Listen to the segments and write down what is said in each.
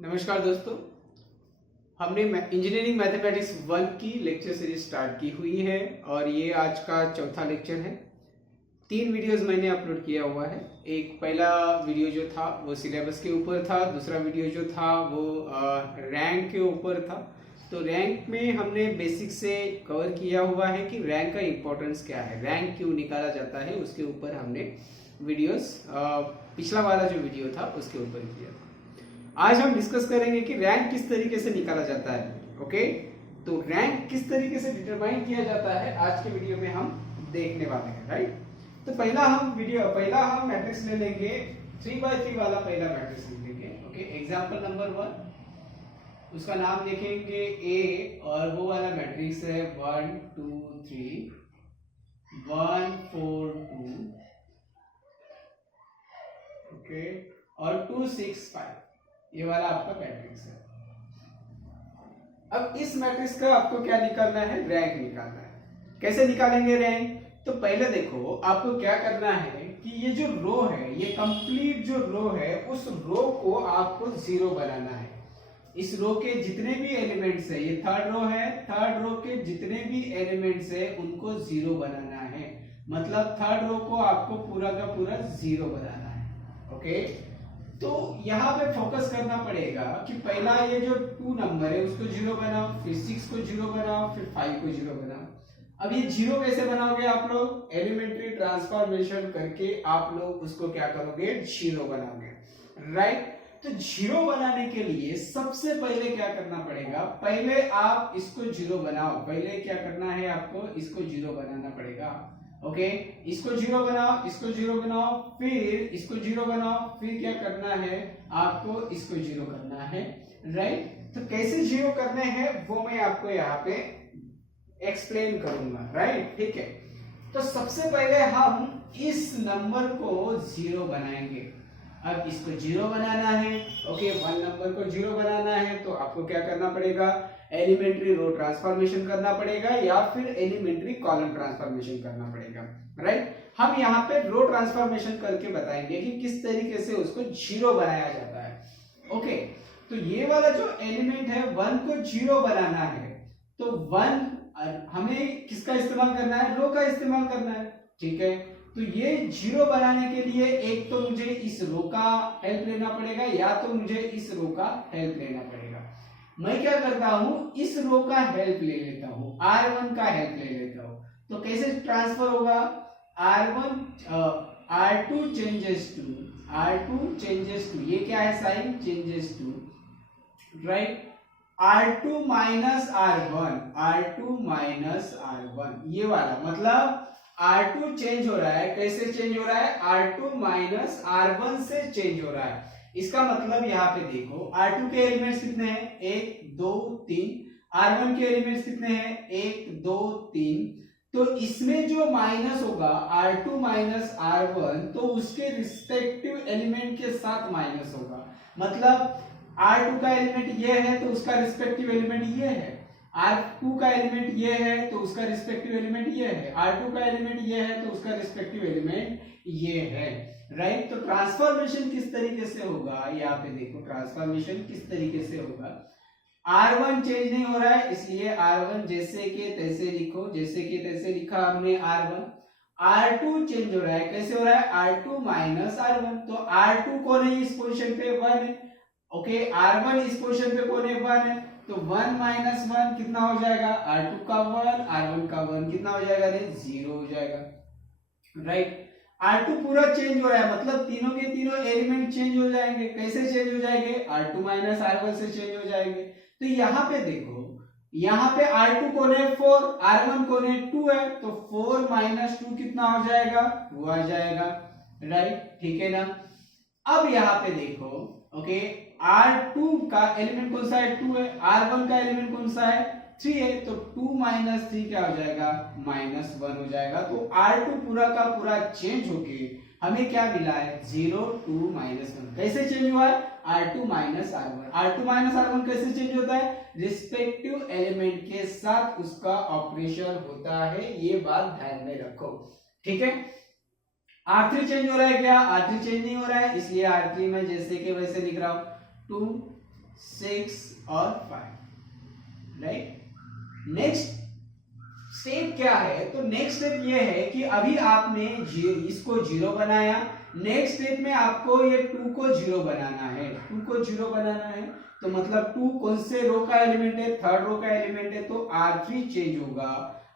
नमस्कार दोस्तों, हमने इंजीनियरिंग मैथमेटिक्स 1 की लेक्चर सीरीज स्टार्ट की हुई है और ये आज का चौथा लेक्चर है। 3 वीडियोस मैंने अपलोड किया हुआ है। एक पहला वीडियो जो था वो सिलेबस के ऊपर था, दूसरा वीडियो जो था वो रैंक के ऊपर था। तो रैंक में हमने बेसिक से कवर किया हुआ है कि रैंक का इम्पोर्टेंस क्या है, रैंक क्यों निकाला जाता है, उसके ऊपर हमने वीडियोस पिछला वाला जो वीडियो था उसके ऊपर किया था। आज हम डिस्कस करेंगे कि रैंक किस तरीके से निकाला जाता है। ओके, तो रैंक किस तरीके से डिटरमाइन किया जाता है आज के वीडियो में हम देखने वाले हैं, राइट। तो पहला हम मैट्रिक्स ले लेंगे, 3x3 वाला पहला मैट्रिक्स ले लेंगे। ओके, एग्जांपल नंबर 1, उसका नाम लिखेंगे ए और वो वाला मैट्रिक्स है 1 2 3 1 4 2, ओके, और 2 6 5, ये वाला आपका मैट्रिक्स है। अब इस मैट्रिक्स का आपको क्या निकालना है, रैंक निकालना है। कैसे निकालेंगे रैंक? तो पहले देखो, आपको क्या करना है कि ये जो रो है, ये कंप्लीट जो रो है, उस रो को आपको 0 बनाना है। इस रो के जितने भी एलिमेंट्स है, ये थर्ड रो है, थर्ड रो के जितने भी एलिमेंट्स है उनको 0 बनाना है। मतलब थर्ड रो को आपको पूरा का पूरा 0 बनाना है। ओके, तो यहाँ पे फोकस करना पड़ेगा कि पहला ये जो 2 नंबर है उसको 0 बनाओ, फिर 6 को 0 बनाओ, फिर 5 को 0 बनाओ। अब ये 0 कैसे बनाओगे आप लोग? एलिमेंट्री ट्रांसफॉर्मेशन करके आप लोग उसको क्या करोगे, 0 बनाओगे, राइट। तो 0 बनाने के लिए सबसे पहले क्या करना पड़ेगा, पहले आप इसको 0 बनाओ। पहले क्या करना है आपको, इसको 0 बनाना पड़ेगा। ओके, इसको 0 बनाओ, इसको 0 बनाओ, फिर इसको 0 बनाओ, फिर क्या करना है आपको, इसको 0 करना है, राइट। तो कैसे 0 करने हैं वो मैं आपको यहाँ पे एक्सप्लेन करूंगा, राइट, ठीक है। तो सबसे पहले हम इस नंबर को 0 बनाएंगे। अब इसको 0 बनाना है, ओके, 1 नंबर को 0 बनाना है तो आपको क्या करना पड़ेगा, एलिमेंट्री रो ट्रांसफॉर्मेशन करना पड़ेगा या फिर एलिमेंट्री कॉलम ट्रांसफॉर्मेशन करना पड़ेगा, राइट। हम यहाँ पे रो ट्रांसफॉर्मेशन करके बताएंगे कि किस तरीके से उसको 0 बनाया जाता है। ओके, तो ये वाला जो एलिमेंट है 1 को 0 बनाना है, तो 1 हमें किसका इस्तेमाल करना है, रो का इस्तेमाल करना है, ठीक है। तो ये 0 बनाने के लिए एक तो मुझे इस रो का हेल्प लेना पड़ेगा या तो मुझे इस रो का हेल्प लेना पड़ेगा। मैं क्या करता हूं, इस रो का हेल्प ले लेता हूं, R1 का हेल्प ले लेता हूं। तो कैसे ट्रांसफर होगा, R2 चेंजेस टू, ये क्या है, sign changes to, right. R2 minus R1, ये वाला मतलब R2 चेंज हो रहा है। कैसे चेंज हो रहा है, R2 माइनस R1 से चेंज हो रहा है। इसका मतलब यहाँ पे देखो, R2 के एलिमेंट्स कितने हैं, 1 2 3, R1 के एलिमेंट्स कितने हैं, 1 2 3। तो इसमें जो माइनस होगा R2 माइनस R1, तो उसके रिस्पेक्टिव एलिमेंट के साथ माइनस होगा। मतलब R2 का एलिमेंट ये है तो उसका रिस्पेक्टिव एलिमेंट ये है, R2 का एलिमेंट ये है तो उसका रिस्पेक्टिव एलिमेंट ये है, R2 का एलिमेंट ये है तो उसका रिस्पेक्टिव एलिमेंट ये है, राइट। तो ट्रांसफॉर्मेशन किस तरीके से होगा, यहाँ पे देखो ट्रांसफॉर्मेशन किस तरीके से होगा। R1 चेंज नहीं हो रहा है इसलिए R1 जैसे के तैसे लिखो, जैसे के तैसे लिखा हमने R1। R2 चेंज हो रहा है, कैसे हो रहा है, R2 माइनस R1। तो R2 कौन है इस पोजीशन पे, 1 है, ओके। R1 इस पोजीशन पे कौन है, 1 है। तो 1 माइनस 1 कितना हो जाएगा, R2 का 1, R1 का 1 कितना हो जाएगा, 0 हो जाएगा, राइट। R2 पूरा चेंज हो रहा है, मतलब तीनों के तीनों एलिमेंट चेंज हो जाएंगे। कैसे चेंज हो जाएंगे, R2 माइनस R1 से चेंज हो जाएंगे। तो यहाँ पे देखो, यहाँ पे R2 कौन है, 4, R1 कौन है, 2 है। तो 4 माइनस 2 कितना हो जाएगा, वो आ जाएगा, राइट, ठीक है ना। अब यहाँ पे देखो, ओके, R2 का एलिमेंट कौन सा है, 2 है, R1 का एलिमेंट कौन सा है, 3 है। तो 2 माइनस 3 क्या हो जाएगा, -1 हो जाएगा। तो R2 पूरा का पूरा चेंज होके हमें क्या मिला है, 0 2 -1। कैसे चेंज हुआ है, R2 minus R1। R2 minus R1 कैसे चेंज होता है, रिस्पेक्टिव एलिमेंट के साथ उसका ऑपरेशन होता है, ये बात ध्यान में रखो, ठीक है। R3 चेंज हो रहा है क्या, R3 चेंज नहीं हो रहा है, इसलिए R3 में जैसे के वैसे लिख रहा हूं, 2 6 और 5, राइट। नेक्स्ट स्टेप क्या है? तो नेक्स्ट स्टेप ये है कि अभी आपने इसको 0 बनाया, नेक्स्ट स्टेप में आपको ये 2 को 0 बनाना है। 2 को 0 बनाना है तो मतलब 2 कौन से रो का एलिमेंट है? थर्ड रो का एलिमेंट है, तो R3 चेंज होगा।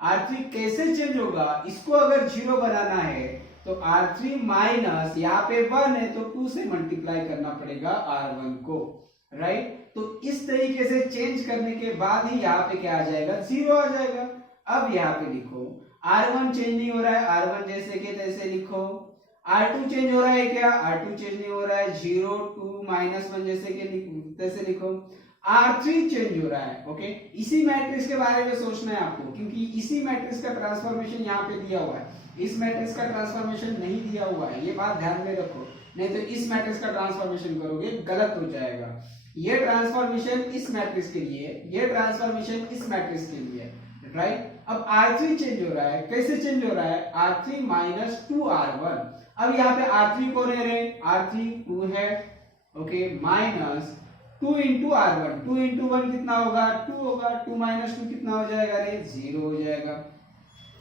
R3 कैसे चेंज होगा? इसको अगर 0 बनाना है तो R3 माइनस यहाँ पे 1 है तो 2 से मल्टीप्लाई करना पड़ेगा R1 को, राइट। तो इस तरीके से चेंज करने के बाद ही यहाँ पे क्या आ जाएगा? 0 आ जाएगा। अब यहाँ पे लिखो R1 चेंज नहीं हो रहा है, R1 जैसे के तैसे लिखो। R2 चेंज हो रहा है क्या? R2 चेंज नहीं हो रहा है, 0 2 -1 जैसे के तैसे लिखो। R3 चेंज हो रहा है, ओके। इसी मैट्रिक्स के बारे में सोचना है आपको, क्योंकि इसी मैट्रिक्स का ट्रांसफॉर्मेशन यहाँ पे दिया हुआ है, इस मैट्रिक्स का ट्रांसफॉर्मेशन नहीं दिया हुआ है, ये बात ध्यान में रखो, नहीं तो इस मैट्रिक्स का ट्रांसफॉर्मेशन करोगे गलत हो जाएगा। ये ट्रांसफॉर्मेशन इस मैट्रिक्स के लिए, ये ट्रांसफॉर्मेशन इस मैट्रिक्स के लिए, राइट। अब R3 चेंज हो रहा है, कैसे चेंज हो रहा है? R3 minus 2R1। अब यहाँ पे R3 कौन है रे? R3 2 है, okay, minus 2 into R1, 2 into 1 कितना होगा? 2 होगा, 2 माइनस 2 कितना हो जाएगा रे? 0 हो जाएगा,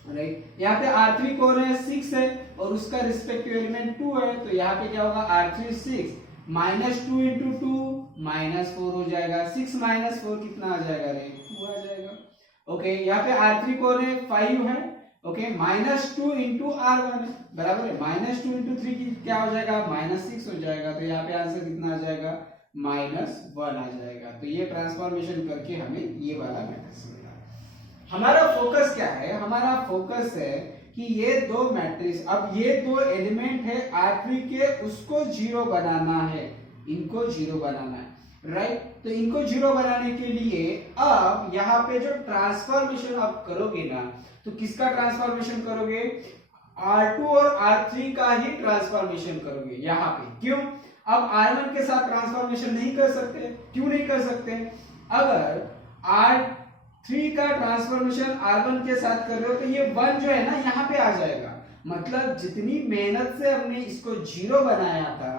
राइट। यहाँ पे R3 कौन है? 6 है और उसका रिस्पेक्टिव एलिमेंट 2 है, तो यहाँ पे क्या होगा? R3 6 माइनस 2 इंटू 2 -4 हो जाएगा, 6 माइनस 4 कितना आ जाएगा रे? 2 आ जाएगा, ओके। यहाँ पे R3 कौन है? 5 है, ओके, -2 इंटू R1 बराबर है, -2 इंटू 3 की क्या हो जाएगा? -6 हो जाएगा, तो यहाँ पे आंसर कितना आ जाएगा? -1 आ जाएगा। तो ये ट्रांसफॉर्मेशन करके हमें ये वाला मैट्रिक्स मिला। हमारा फोकस क्या है? हमारा फोकस है कि ये दो मैट्रिक्स, अब ये दो एलिमेंट है R3 के, उसको 0 बनाना है, इनको 0 बनाना है, राइट। तो इनको 0 बनाने के लिए अब यहाँ पे जो ट्रांसफॉर्मेशन आप करोगे ना, तो किसका ट्रांसफॉर्मेशन करोगे? R2 और R3 का ही ट्रांसफॉर्मेशन करोगे यहाँ पे। क्यों? अब R1 के साथ ट्रांसफॉर्मेशन नहीं कर सकते। क्यों नहीं कर सकते? अगर R3 का ट्रांसफॉर्मेशन R1 के साथ कर रहे हो तो ये 1 जो है ना यहाँ पे आ जाएगा, मतलब जितनी मेहनत से हमने इसको 0 बनाया था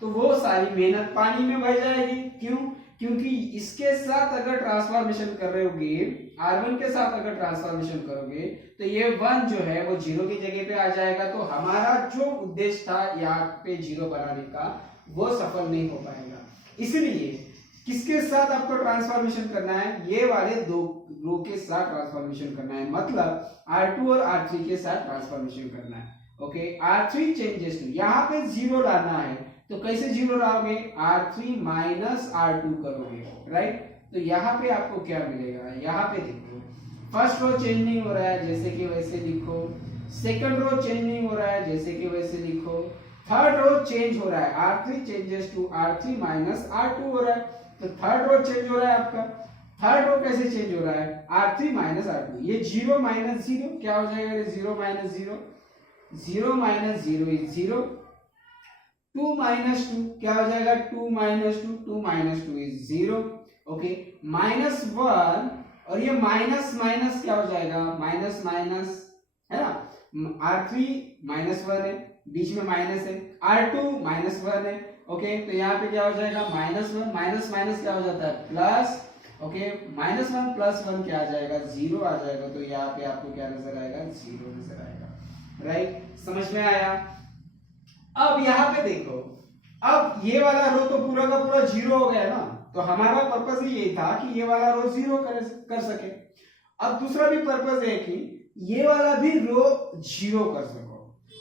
तो वो सारी मेहनत पानी में बह जाएगी। क्यों? क्योंकि इसके साथ अगर ट्रांसफॉर्मेशन कर रहे होगे, R1 के साथ अगर ट्रांसफॉर्मेशन करोगे तो ये 1 जो है वो 0 की जगह पे आ जाएगा, तो हमारा जो उद्देश्य था यहाँ पे 0 बनाने का वो सफल नहीं हो पाएगा। इसलिए किसके साथ आपको ट्रांसफॉर्मेशन करना है? ये वाले दो रो के साथ ट्रांसफॉर्मेशन करना है, मतलब R2 और R3 के साथ ट्रांसफॉर्मेशन करना है, ओके। R3 चेंजेस टू, यहाँ पे 0 लाना है, तो कैसे 0 लाओगे? R3 माइनस R2 करोगे, राइट। तो यहाँ पे आपको क्या मिलेगा? यहाँ पे देखो, फर्स्ट रो चेंज नहीं हो रहा है, जैसे कि वैसे लिखो। सेकंड रो चेंज नहीं हो रहा है, जैसे कि वैसे लिखो। थर्ड रो चेंज हो रहा है, R3 changes to R3 minus R2 हो रहा है, तो थर्ड रो चेंज हो रहा है आपका। थर्ड रो कैसे चेंज हो रहा है? R3 माइनस R2, ये 0 माइनस 0 क्या हो जाएगा? 0 माइनस 0, 0 माइनस 0 इज 0, 2 माइनस 2 क्या हो जाएगा? 2 माइनस 2, 2 माइनस 2 इज 0, ओके। -1 और ये माइनस माइनस क्या हो जाएगा? माइनस माइनस है ना, R3 -1 है, बीच में माइनस है, R2 -1 है, ओके। तो यहाँ पे क्या हो जाएगा? -1 माइनस माइनस क्या हो जाता है? Plus, okay. -1 प्लस 1 क्या आ जाएगा? 0 आ जाएगा, तो यहाँ पे आपको क्या नजर आएगा? 0 नजर आएगा, राइट। समझ में आया? अब यहाँ पे देखो, अब ये वाला रो तो पूरा का पूरा 0 हो गया ना, तो हमारा पर्पस ही यही था कि ये वाला रो 0 कर सके। अब दूसरा भी पर्पस है कि ये वाला भी रो 0 कर सको।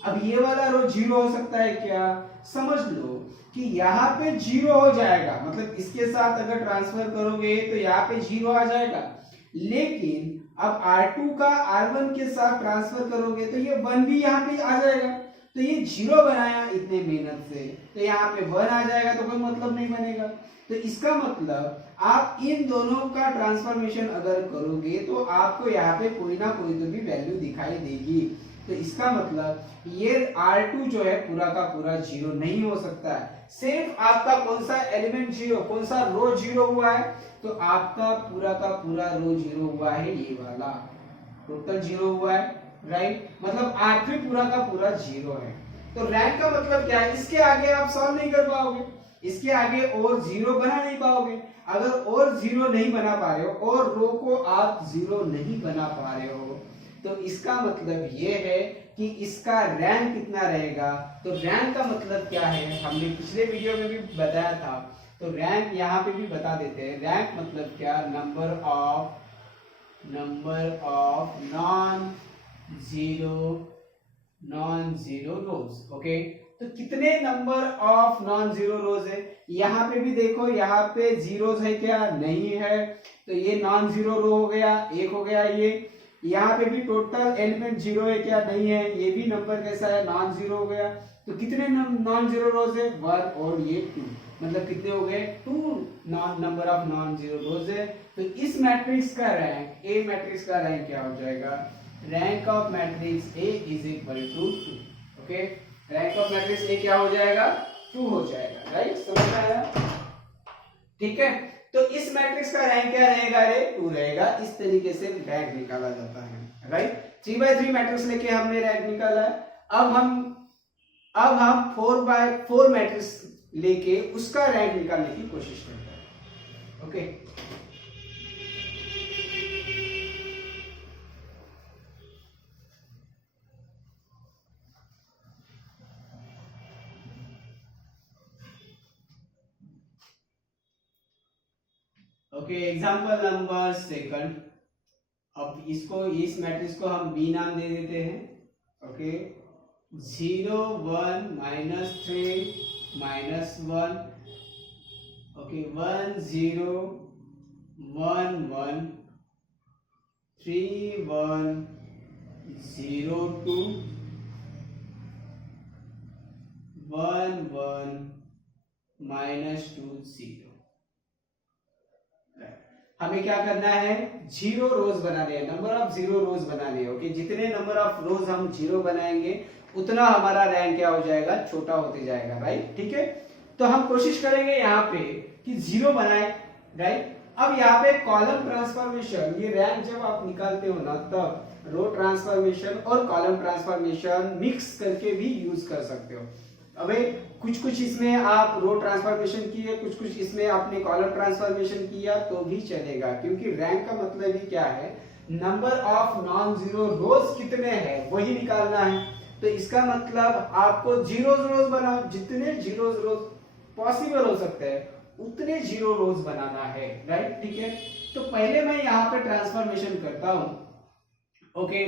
अब ये वाला रो 0 हो सकता है क्या? समझ लो कि यहाँ पे 0 हो जाएगा, मतलब इसके साथ अगर ट्रांसफर करोगे तो यहाँ पे 0 आ जाएगा, लेकिन अब R2 का R1 के साथ ट्रांसफर करोगे तो ये 1 भी यहाँ पे आ जाएगा, तो ये 0 बनाया इतने मेहनत से, तो यहाँ पे 1 आ जाएगा, तो कोई मतलब नहीं बनेगा। तो इसका मतलब आप इन दोनों का ट्रांसफॉर्मेशन अगर करोगे तो आपको यहाँ पे कोई ना कोई तो भी वैल्यू दिखाई देगी। तो इसका मतलब ये R2 जो है पूरा का पूरा 0 नहीं हो सकता है। सिर्फ आपका कौन सा एलिमेंट 0, कौन सा रो 0 हुआ है? तो आपका पूरा का पूरा रो 0 हुआ है, ये वाला टोटल 0 हुआ है, राइट। मतलब R3 पूरा का पूरा 0 है। तो रैंक का मतलब क्या है? इसके आगे आप सॉल्व नहीं कर पाओगे, इसके आगे और जीरो बना नहीं पाओगे। अगर और जीरो नहीं बना पा रहे हो और रो को आप जीरो नहीं बना पा रहे हो तो इसका मतलब ये है कि इसका रैंक कितना रहेगा। तो रैंक का मतलब क्या है, हमने पिछले वीडियो में भी बताया था, तो रैंक यहाँ पे भी बता देते हैं। रैंक मतलब क्या, number of non zero rose. Okay, तो कितने number of non zero rows है, यहाँ पे भी देखो, यहाँ पे जीरोज है क्या, नहीं है, तो ये नॉन जीरो रो हो गया, एक हो गया ये। यहाँ पे भी टोटल एलिमेंट जीरो है क्या, नहीं है, ये भी नंबर कैसा है, नॉन जीरो हो गया। तो कितने नॉन जीरो रोज है, 1 और ये 2, मतलब कितने हो गए, 2 number of non zero rows है। तो इस मैट्रिक्स का रैंक, ए मैट्रिक्स का रैंक क्या हो जाएगा, rank of matrix A is equal to 2। Okay, rank of matrix A क्या हो जाएगा, 2 हो जाएगा। राइट, समझ आया, ठीक है। तो इस मैट्रिक्स का रैंक क्या रहेगा, रे 2 रहेगा। इस तरीके से रैंक निकाला जाता है। राइट, 3x3 मैट्रिक्स लेके हमने रैंक निकाला है। अब हम 4x4 मैट्रिक्स लेके उसका रैंक निकालने की कोशिश करते हैं। Okay, okay, example number second. अब इसको, इस मैट्रिक्स को हम बी नाम दे देते हैं। Okay, 0 1 -3 -1, okay, 1 0 1 1 3 1 0 2 1 1 -2 0। हमें क्या करना है, जीरो रोज बनाने हैं, नंबर ऑफ जीरो रोज बनाने हैं। ओके, जितने नंबर ऑफ रोज हम जीरो बनाएंगे उतना हमारा रैंक क्या हो जाएगा, छोटा होते जाएगा। राइट, ठीक है। तो हम कोशिश करेंगे यहाँ पे कि जीरो बनाए। राइट, अब यहाँ पे कॉलम ट्रांसफॉर्मेशन, ये रैंक जब आप निकालते हो ना, तब रो ट्रांसफॉर्मेशन और कॉलम ट्रांसफॉर्मेशन मिक्स करके भी यूज कर सकते हो। अबे कुछ इसमें आप रो ट्रांसफॉर्मेशन किए, कुछ इसमें आपने कॉलम ट्रांसफॉर्मेशन किया तो भी चलेगा, क्योंकि रैंक का मतलब ही क्या है, नंबर ऑफ नॉन जीरो रोज कितने हैं वही निकालना है। तो इसका मतलब आपको जीरो रोज बनाओ, जितने जीरो रोज पॉसिबल हो सकते हैं उतने जीरो रोज बनाना है। राइट, ठीक है। तो पहले मैं यहाँ पे ट्रांसफॉर्मेशन करता हूं। ओके,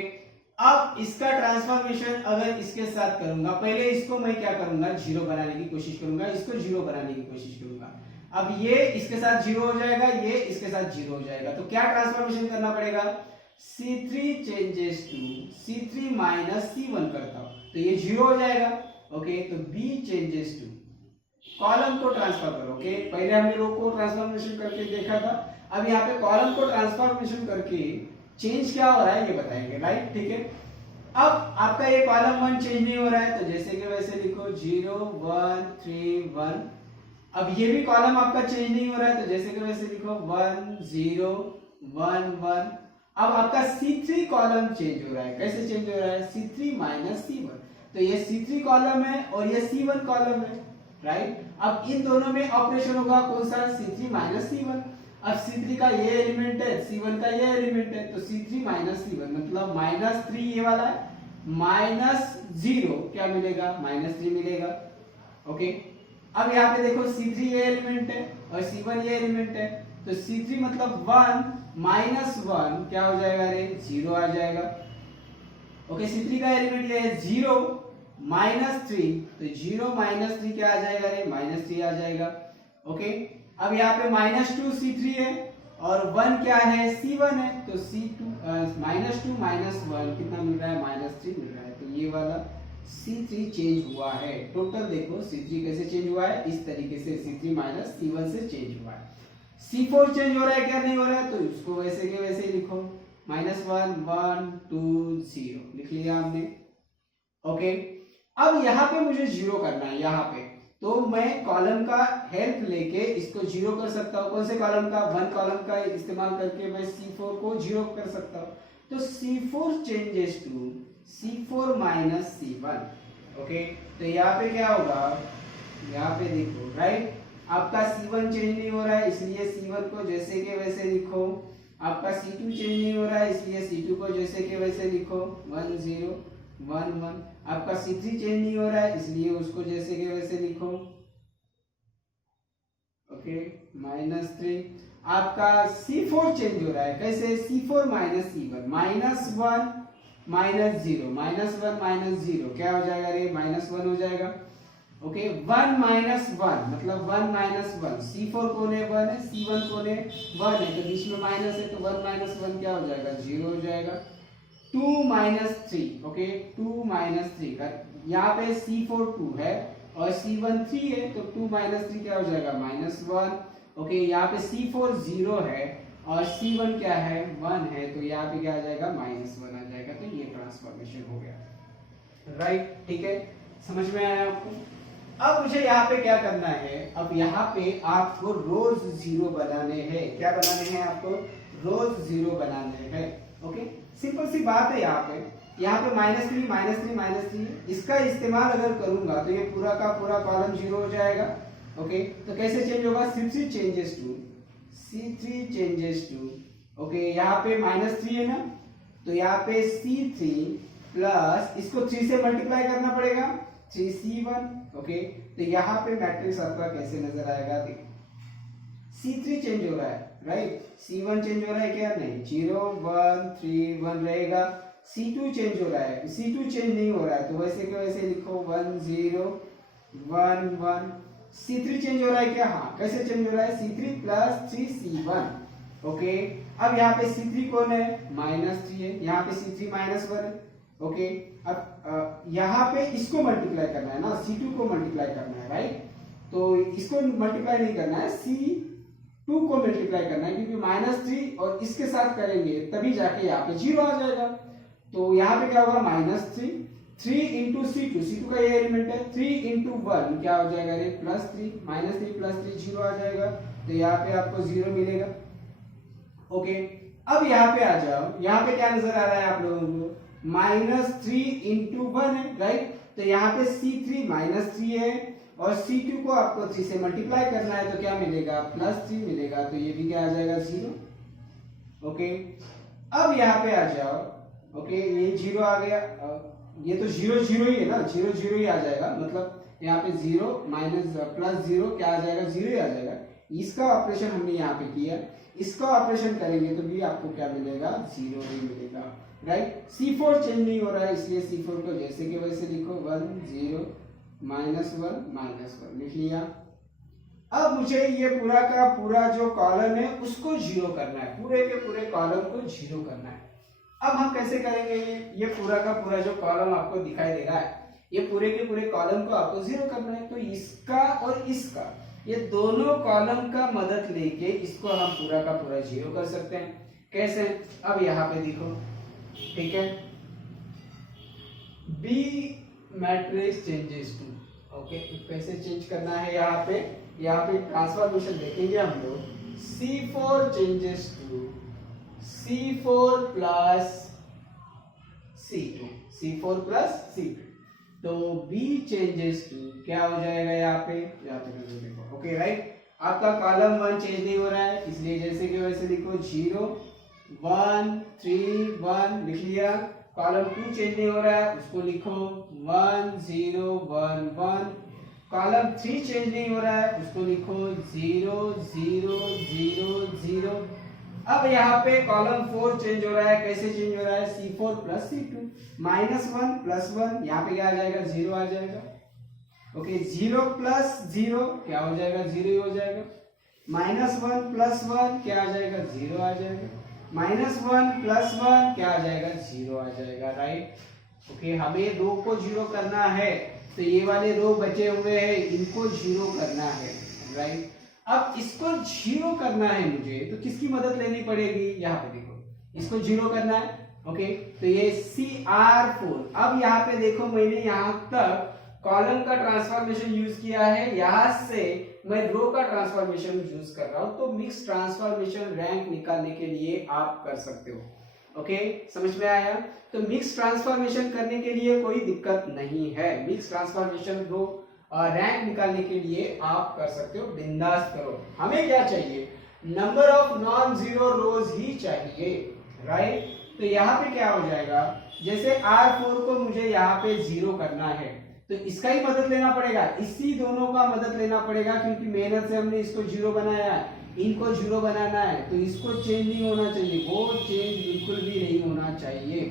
अब इसका ट्रांसफॉर्मेशन अगर इसके साथ करूंगा, पहले इसको मैं क्या करूंगा, जीरो बनाने की कोशिश करूंगा, इसको जीरो बनाने की कोशिश करूंगा। अब ये इसके साथ जीरो हो जाएगा, ये इसके साथ जीरो हो जाएगा। तो क्या ट्रांसफॉर्मेशन करना पड़ेगा, C3 changes to C3 minus C1 करता हूं, तो ये जीरो हो जाएगा। ओके, तो B चेंजेस टू, कॉलम को ट्रांसफर करो। ओके, पहले हमने रो को ट्रांसफॉर्मेशन करके देखा था, अब यहाँ पे कॉलम को ट्रांसफॉर्मेशन करके चेंज क्या हो रहा है ये बताएंगे। राइट, ठीक है। अब आपका ये कॉलम 1 चेंज नहीं हो रहा है, तो जैसे कि वैसे लिखो 0 1 3 1। अब ये भी कॉलम आपका चेंज नहीं हो रहा है, तो जैसे कि वैसे लिखो 1 0 1 1। अब आपका C3 कॉलम चेंज हो रहा है, कैसे चेंज हो रहा है, C3 माइनस C1। तो ये C3 कॉलम है और ये C1 कॉलम है। राइट, अब इन दोनों में ऑपरेशन होगा कौन सा, C3 माइनस C1। अब C3 का ये एलिमेंट है, C1 का ये एलिमेंट है, तो C3 माइनस C1 मतलब -3 ये वाला है, -0 क्या मिलेगा, -3 मिलेगा। ओके, अब यहाँ पे देखो C3 ये एलिमेंट है और C1 ये एलिमेंट है, तो C3 मतलब 1 -1 क्या हो जाएगा, रे 0 आ जाएगा। ओके, C3 का एलिमेंट ये है 0 -3, तो 0 -3 क्या आ जाएगा, रे -3 आ जाएगा। ओके, अब यहाँ पे -2 C3 है और 1 क्या है, C1 है, तो -2 -1 कितना मिल रहा है, -3 मिल रहा है। तो ये वाला C3 चेंज हुआ है। टोटल देखो C3 कैसे चेंज हुआ है, इस तरीके से C3 माइनस C1 से चेंज हुआ है। C4 चेंज हो रहा है क्या, नहीं हो रहा है, तो उसको वैसे के वैसे ही लिखो, -1 1 2 0 लिख लिया हमने। ओके, अब यहाँ पे मुझे जीरो करना है, यहाँ पे तो मैं कॉलम का हेल्प लेके इसको जीरो कर सकता हूँ। कौन से कॉलम का, 1 कॉलम का इस्तेमाल करके मैं C4 को जीरो कर सकता हूँ। तो C4 changes to C4 minus C1। Okay, तो यहाँ पे क्या होगा, यहाँ पे देखो, राइट, आपका C1 चेंज नहीं हो रहा है, इसलिए C1 को जैसे के वैसे लिखो। आपका C2 चेंज नहीं हो रहा है, इसलिए C2 को जैसे के वैसे लिखो 1 0 1 1। आपका C3 चेंज नहीं हो रहा है, इसलिए उसको जैसे के वैसे लिखो, ओके -3। आपका C4 चेंज हो रहा है, कैसे? C4 माइनस C1 -1 -0 -1 -0 क्या हो जाएगा रे? -1 हो जाएगा। ओके 1 -1 मतलब 1 -1। C4 कौन है? 1 है। C1 कौन है? 1 है, तो बीच में माइनस है, तो 1 -1 क्या हो जाएगा? 0 हो जाएगा। 2 -3 ओके 2 -3 का यहाँ पे C4 2 है और C1 3 है, तो 2 -3 क्या हो जाएगा? -1। ओके यहाँ पे C4 0 है और C1 क्या है? 1 है, तो यहाँ पे क्या आ जाएगा? -1 आ जाएगा। तो ये ट्रांसफॉर्मेशन हो गया, राइट? ठीक है, समझ में आया आपको? अब मुझे यहाँ पे क्या करना है? अब यहाँ पे आपको रोज 0 बनाने हैं। क्या बनाने हैं आपको? रोज 0 बनाने हैं। ओके सिंपल सी बात है। यहाँ पे -3 -3 इसका इस्तेमाल अगर करूंगा तो ये पूरा का पूरा कॉलम 0 हो जाएगा। ओके तो कैसे चेंज होगा? C3 चेंजेस टू ओके यहाँ पे -3 है ना, तो यहाँ पे C3 प्लस इसको 3 से मल्टीप्लाई करना पड़ेगा, 3C1। ओके तो यहाँ पे मैट्रिक्स आपका कैसे नजर आएगा? देखो C3 चेंज हो रहा है, राइट? C1 चेंज हो रहा है क्या? नहीं, 0 1 3 1 रहेगा। C2 चेंज हो रहा है, C2 चेंज नहीं हो रहा है, तो वैसे के वैसे लिखो 1 0 1 1। C3 चेंज हो रहा है क्या? हाँ, कैसे चेंज हो रहा है? C3 plus 3C1। ओके अब यहाँ पे C3 कौन है? -3 है, यहाँ पे C3 -1 है। ओके अब यहाँ पे इसको मल्टीप्लाई करना है ना, C2 को मल्टीप्लाई करना है, राइट? तो इसको मल्टीप्लाई नहीं करना है, C2 को मल्टीप्लाई करना है, क्योंकि -3 और इसके साथ करेंगे तभी जाके यहाँ पे 0 आ जाएगा। तो यहाँ पे क्या होगा? -3 3 इंटू C2 का ये एलिमेंट है, 3 इंटू 1 क्या हो जाएगा रे? +3 -3 +3 0 आ जाएगा, तो यहाँ पे आपको 0 मिलेगा। ओके अब यहाँ पे आ जाओ, यहाँ पे क्या नजर आ रहा है आप लोगों को? -3 इंटू 1 है, राइट? तो यहाँ पे C3 -3 है और C2 को आपको 3 से मल्टीप्लाई करना है, तो क्या मिलेगा? +3 मिलेगा, तो ये भी क्या आ जाएगा? 0। ओके अब यहाँ पे आ जाओ, ओके ये 0 आ गया, ये तो 0 0 ही है ना, 0 0 ही आ जाएगा, मतलब यहाँ पे 0 +0 क्या आ जाएगा? 0 ही आ जाएगा। इसका ऑपरेशन हमने यहाँ पे किया, इसका ऑपरेशन करेंगे तो भी आपको क्या मिलेगा? 0 ही मिलेगा, राइट? C4 चेंज नहीं हो रहा है, इसलिए C4 को जैसे के वैसे लिखो 1 0 -1 लिख लिया। अब मुझे ये पूरा का पूरा जो कॉलम है उसको 0 करना है, पूरे के पूरे कॉलम को 0 करना है। अब हम कैसे करेंगे? ये पूरा का पूरा जो कॉलम आपको दिखाई दे रहा है, ये पूरे के पूरे कॉलम को आपको 0 करना है। तो इसका और इसका, ये दोनों कॉलम का मदद लेके इसको हम पूरा का पूरा 0 कर सकते हैं। कैसे? अब यहाँ पे देखो, ठीक है, B matrix changes to. Okay कैसे चेंज करना है? यहाँ पे ट्रांसफॉर्मेशन देखेंगे हम लोग। C4 changes to C4 plus C2 तो B चेंजेस टू क्या हो जाएगा? यहाँ पे देखो, ओके राइट? आपका कॉलम 1 चेंज नहीं हो रहा है, इसलिए जैसे कि वैसे लिखो 0 1 3 1 लिख लिया। कॉलम 2 चेंज नहीं हो रहा है, उसको लिखो 1 0 1 1। कॉलम 3 चेंज नहीं हो रहा है, उसको लिखो 0 0 0 0। अब यहाँ पे कॉलम 4 चेंज हो रहा है, कैसे चेंज हो रहा है? C4 प्लस C2 -1 प्लस 1, यहाँ पे क्या आ जाएगा? 0 आ जाएगा। ओके 0 प्लस 0 क्या हो जाएगा? 0 ही हो जाएगा। -1 प्लस 1 क्या आ जाएगा? 0 आ जाएगा। -1 प्लस 1 क्या आ जाएगा? 0 आ जाएगा, राइट? ओके हमें रो को 0 करना है, तो ये वाले रो बचे हुए हैं, इनको 0 करना है, राइट? अब इसको 0 करना है मुझे, तो किसकी मदद लेनी पड़ेगी? यहाँ पे देखो, इसको 0 करना है। ओके तो ये CR4। अब यहाँ पे देखो, मैंने यहाँ तक कॉलम का ट्रांसफॉर्मेशन यूज किया है, यहाँ से मैं रो का ट्रांसफॉर्मेशन यूज कर रहा हूं। तो मिक्स ट्रांसफॉर्मेशन रैंक निकालने के लिए आप कर सकते हो। ओके समझ में आया? तो मिक्स ट्रांसफॉर्मेशन करने के लिए कोई दिक्कत नहीं है। मिक्स ट्रांसफॉर्मेशन रो और रैंक निकालने के लिए आप कर सकते हो, बिंदास करो। हमें क्या चाहिए, number of non zero rows ही चाहिए, राइट। तो यहाँ पे क्या हो जाएगा, जैसे R4 को मुझे यहाँ पे 0 करना है तो इसका ही मदद लेना पड़ेगा, इसी दोनों का मदद लेना पड़ेगा, क्योंकि मेहनत से हमने इसको 0 बनाया है, इनको 0 बनाना है, तो इसको चेंज नहीं होना चाहिए, वो चेंज बिल्कुल भी नहीं होना चाहिए,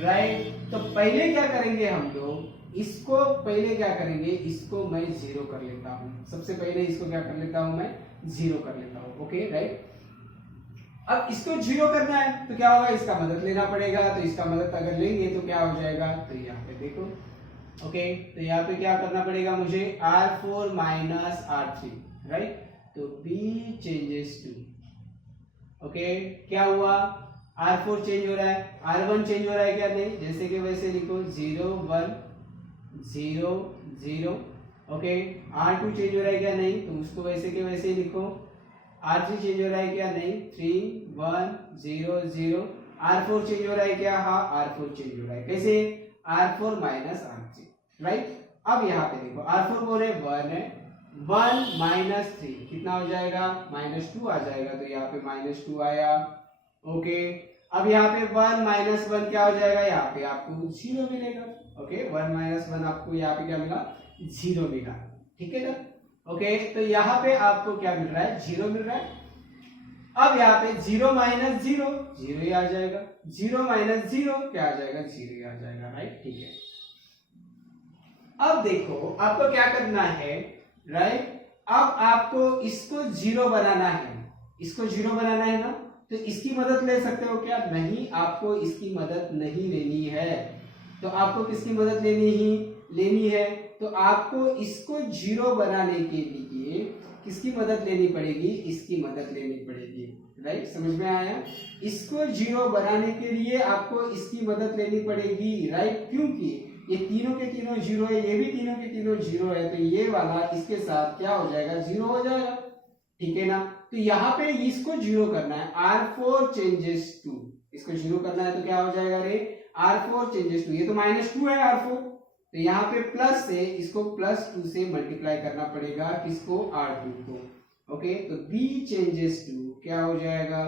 राइट। तो पहले क्या करेंगे हम लोग, इसको पहले क्या करेंगे, इसको मैं 0 कर लेता हूँ, सबसे पहले इसको क्या कर लेता हूँ, मैं 0 कर लेता हूँ, ओके राइट। अब इसको 0 करना है तो क्या होगा, इसका मदद लेना पड़ेगा, तो इसका मदद अगर लेंगे तो क्या हो जाएगा, तो यहाँ पे देखो, ओके। तो यहाँ पे क्या करना पड़ेगा मुझे, R4 माइनस R3, राइट। तो B चेंजेस टू, ओके, क्या हुआ, R4 चेंज हो रहा है, R1 चेंज हो रहा है क्या, नहीं, जैसे कि वैसे लिखो 0 1 0 0, ओके। R2 चेंज हो रहा है क्या, नहीं, तो उसको वैसे के वैसे ही लिखो। R3 चेंज हो रहा है क्या, नहीं, 3 1 0 0। R4 चेंज हो रहा है क्या, हाँ, R4 चेंज हो रहा है, कैसे, R4 माइनस R3, राइट। अब यहाँ पे देखो R4 बोल रहे 1 है, 1 माइनस 3 कितना हो जाएगा, -2 आ जाएगा, तो यहाँ पे -2 आया, ओके। अब यहाँ पे 1 माइनस 1 क्या हो जाएगा, यहाँ पे आपको 0 मिलेगा, ओके। 1 माइनस 1 आपको यहाँ पे क्या मिला, 0 मिला, ठीक है ना, ओके। तो यहाँ पे आपको क्या मिल रहा है, 0 मिल रहा है। अब यहाँ पे 0 माइनस 0 0 ही आ जाएगा, 0 माइनस 0 क्या आ जाएगा, 0 ही आ जाएगा, राइट, ठीक है। अब देखो आपको क्या करना है, राइट। अब आपको इसको 0 बनाना है, इसको 0 बनाना है ना, तो इसकी मदद ले सकते हो क्या, नहीं, आपको इसकी मदद नहीं लेनी है। तो आपको किसकी मदद लेनी है, तो आपको इसको 0 बनाने के लिए किसकी मदद लेनी पड़ेगी, इसकी मदद लेनी पड़ेगी, राइट, समझ में आया। इसको 0 बनाने के लिए आपको इसकी मदद लेनी पड़ेगी, राइट, क्योंकि ये तीनों के तीनों 0 है, ये भी तीनों के तीनों 0 है, तो ये वाला इसके साथ क्या हो जाएगा, 0 हो जाएगा, ठीक है ना। तो यहाँ पे इसको 0 करना है, R4 चेंजेस टू, इसको 0 करना है, तो क्या हो जाएगा रे, R4 चेंजेस टू, ये तो -2 है R4, तो यहाँ पे प्लस से इसको +2 से मल्टीप्लाई करना पड़ेगा, किसको, R2 को, ओके। तो B चेंजेस टू क्या हो जाएगा,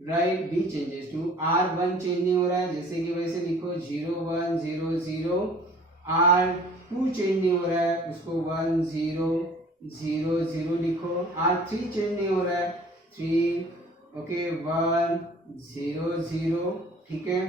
right, B changes to, R1 change नहीं हो रहा है, जैसे कि वैसे लिखो 0 1 0 0। R2 चेंज नहीं हो रहा है, उसको 1 0 0 0 लिखो। R3 चेंज नहीं हो रहा है, 3, ओके, 1 0 0, ठीक है।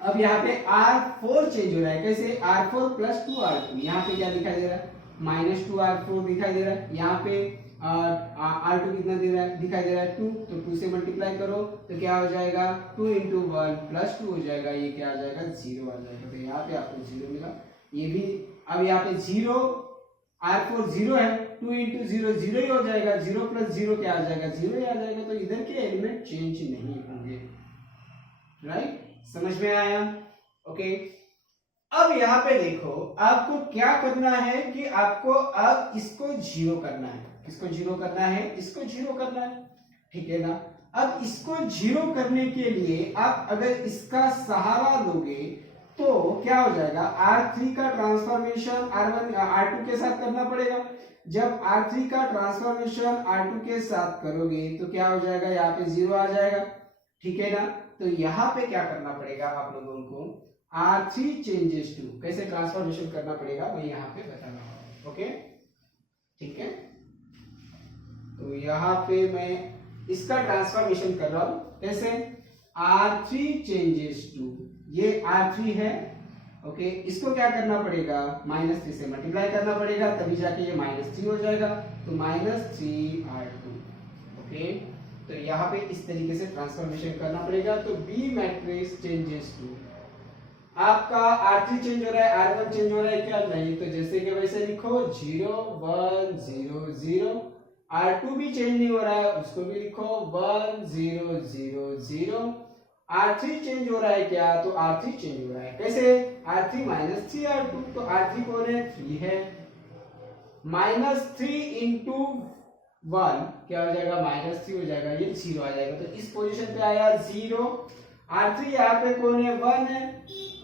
अब यहाँ पे R4 चेंज हो रहा है, कैसे, R4 + 2R2, यहाँ पे क्या दिखाई दे रहा है, -2R4 दिखाई दे रहा है, यहाँ पे R2 कितना दे रहा है, दिखाई दे रहा है 2, तो 2 से मल्टीप्लाई करो तो क्या हो जाएगा, 2 × 1 + 2 हो जाएगा, ये क्या आ जाएगा, 0 आ जाएगा, तो यहाँ पे आपको 0 मिला, ये भी। अब यहाँ पे 0, R4 0 है, 2 × 0 0 ही हो जाएगा, 0 + 0 क्या आ जाएगा, 0 ही आ जाएगा, तो इधर के एलिमेंट चेंज नहीं होंगे, राइट, समझ में आया, ओके। अब यहाँ पे देखो आपको क्या करना है कि आपको अब इसको 0 करना है, किसको 0 करना है, इसको 0 करना है, ठीक है ना। अब इसको 0 करने के लिए आप अगर इसका सहारा लोगे तो क्या हो जाएगा, R3 का ट्रांसफॉर्मेशन R2 के साथ करना पड़ेगा। जब R3 का ट्रांसफॉर्मेशन R2 के साथ करोगे तो क्या हो जाएगा, यहाँ पे 0 आ जाएगा, ठीक है ना। तो यहाँ पे क्या करना पड़ेगा आप लोगों को, R3 चेंजेस टू कैसे ट्रांसफॉर्मेशन करना पड़ेगा मैं यहाँ पे बता रहा हूँ, ओके, ठीक है। तो यहाँ पे मैं इसका ट्रांसफॉर्मेशन कर रहा हूँ, कैसे, R3 चेंजेस टू, ये R3 है, ओके, इसको क्या करना पड़ेगा, -3 से मल्टीप्लाई करना पड़ेगा, तभी जाके ये -3 हो जाएगा, तो -3R2, ओके। तो यहाँ पे इस तरीके से ट्रांसफॉर्मेशन करना पड़ेगा। तो B मैट्रिक्स चेंजेस टू, आपका R3 चेंज हो रहा है, R1 चेंज हो रहा है क्या, नहीं, तो जैसे कि वैसे लिखो 0 1 0 0। R2 भी चेंज नहीं हो रहा है, उसको भी लिखो 1 0 0 0। R3 चेंज हो रहा है क्या, तो R3 चेंज हो रहा है, कैसे, R3 -3R2, तो R3 कौन है, 3 है, -3 × 1 क्या हो जाएगा, -3 हो जाएगा, ये 0 आ जाएगा, तो इस पोजीशन पे आया 0। R3 यहाँ पे कौन है, 1 है,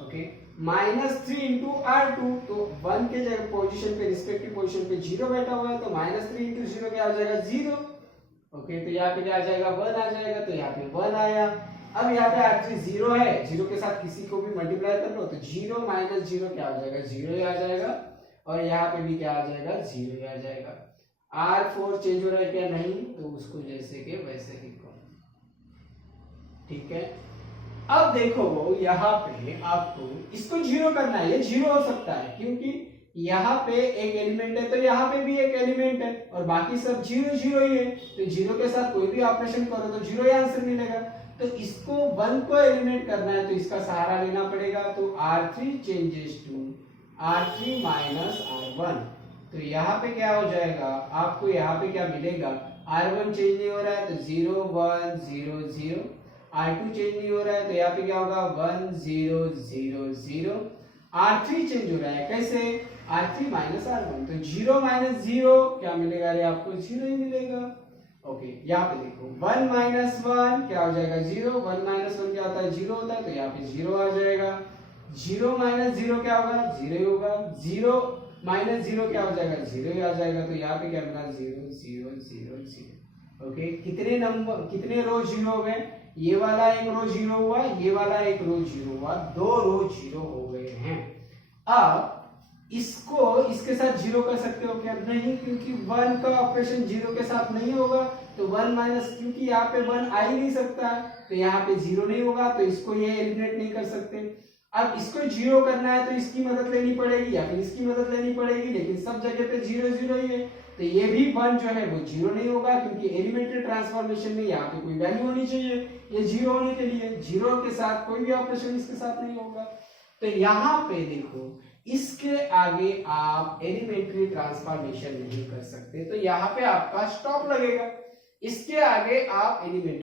ओके, -3 इंटू R2, तो 1 के जगह पोजीशन पे, रिस्पेक्टिव पोजीशन पे 0 बैठा हुआ है, तो -3 इंटू 0 क्या हो जाएगा 0। ओके, तो यहाँ पे क्या आ जाएगा 1 आ जाएगा, तो यहाँ पे 1 आया। अब यहाँ पे R3 0 है, 0 के साथ किसी को भी मल्टीप्लाई कर लो तो 0 माइनस 0 क्या हो जाएगा 0 ही आ जाएगा, और यहाँ पे भी क्या आ जाएगा 0 ही आ जाएगा। R4 चेंज हो रहा है क्या, नहीं, तो उसको जैसे के वैसे लिखो। ठीक है, अब देखो यहाँ पे आपको इसको 0 करना है, ये 0 हो सकता है क्योंकि यहाँ पे एक एलिमेंट है, तो यहाँ पे भी एक एलिमेंट है, और बाकी सब 0 0 ही है, तो 0 के साथ कोई भी ऑपरेशन करो तो 0 ही आंसर मिलेगा। तो इसको 1 को एलिमिनेट करना है तो इसका सहारा लेना पड़ेगा, तो R3 changes to R3 minus R1, तो यहाँ पे क्या हो जाएगा, आपको यहाँ पे क्या मिलेगा, R1 चेंज नहीं हो रहा है तो 0 1 0 0, R2 चेंज नहीं हो रहा है तो यहाँ पे क्या होगा 1 0 0 0, R3 चेंज हो रहा है, कैसे, R3 माइनस R1, तो 0 माइनस 0 क्या मिलेगा, अरे आपको 0 ही मिलेगा। ओके, यहाँ पे देखो 1 माइनस 1 क्या हो जाएगा 0, 1 माइनस 1 क्या होता है 0 होता है, तो यहाँ पे 0 आ जाएगा। 0 माइनस 0 क्या होगा 0 ही होगा, 0 माइनस 0 क्या हो जाएगा 0 ही आ जाएगा, तो यहाँ पे क्या मिला 0 0 0 0। ओके, कितने नंबर, कितने रो 0 हो गए, ये वाला एक रो 0 हुआ, ये वाला एक रो 0 हुआ, 2 रो 0 हो गए हैं। अब इसको इसके साथ 0 कर सकते हो क्या, नहीं, क्योंकि 1 का ऑपरेशन 0 के साथ नहीं होगा, तो 1 माइनस, क्योंकि यहाँ पे 1 आ ही नहीं सकता है, तो यहाँ पे 0 नहीं होगा, तो इसको ये एलिमिनेट नहीं कर सकते। अब इसको 0 करना है तो इसकी मदद लेनी पड़ेगी या फिर इसकी मदद लेनी पड़ेगी, लेकिन सब जगह पे 0 0 ही है, तो ये भी 1 जो है वो 0 नहीं होगा, क्योंकि एलिमेंट्री ट्रांसफॉर्मेशन में यहाँ पे कोई वैल्यू होनी चाहिए, ये 0 होने के लिए 0 के साथ कोई भी ऑपरेशन इसके साथ नहीं होगा। तो यहाँ पे देखो, इसके आगे आप एलिमेंट्री ट्रांसफॉर्मेशन नहीं कर सकते, तो यहाँ पे आपका स्टॉप लगेगा, इसके आगे आप एलिमेंट्री